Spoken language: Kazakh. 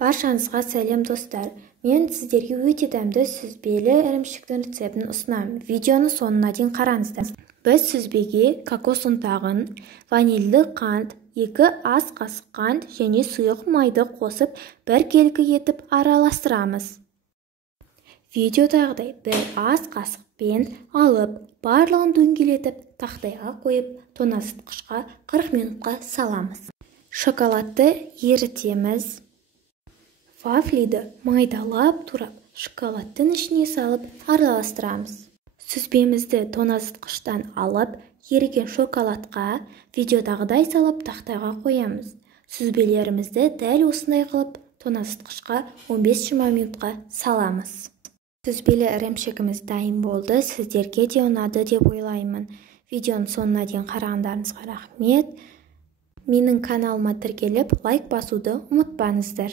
Баршаңызға сәлем достар. Мен сіздерге өте дәмді сүзбелі ірімшіктің рецептін ұсынамын. Видеоны соңына дейін қараңыздар. Біз сүзбеге кокос ұнтағын, ванильді қант, 2 ас қасық қант және сұйық майды қосып, бір келкі етіп араластырамыз. Видеодағыдай 1 ас қасықпен алып, барлығын дөңгелетіп, тақтайға қойып, тоңазытқышқа 40 минутқа саламыз. Шоколадты ерітеміз. Вафлиді майдалап турап, шоколадтың ішіне салып араластырамыз. Сүзбемізді тоңазытқыштан алып, еріген шоколадқа видеодағыдай салып тақтайға қоямыз. Сүзбелерімізді дәл осындай қылып тоңазытқышқа 15-20 минутқа саламыз. Сүзбелі ірімшігіміз дайын болды. Сіздерге де ұнады деп ойлаймын. Видеоның соңына дейін қарағандарыңызға рахмет. Менің каналыма тіркеліп, лайк басуды ұмытпаңыздар.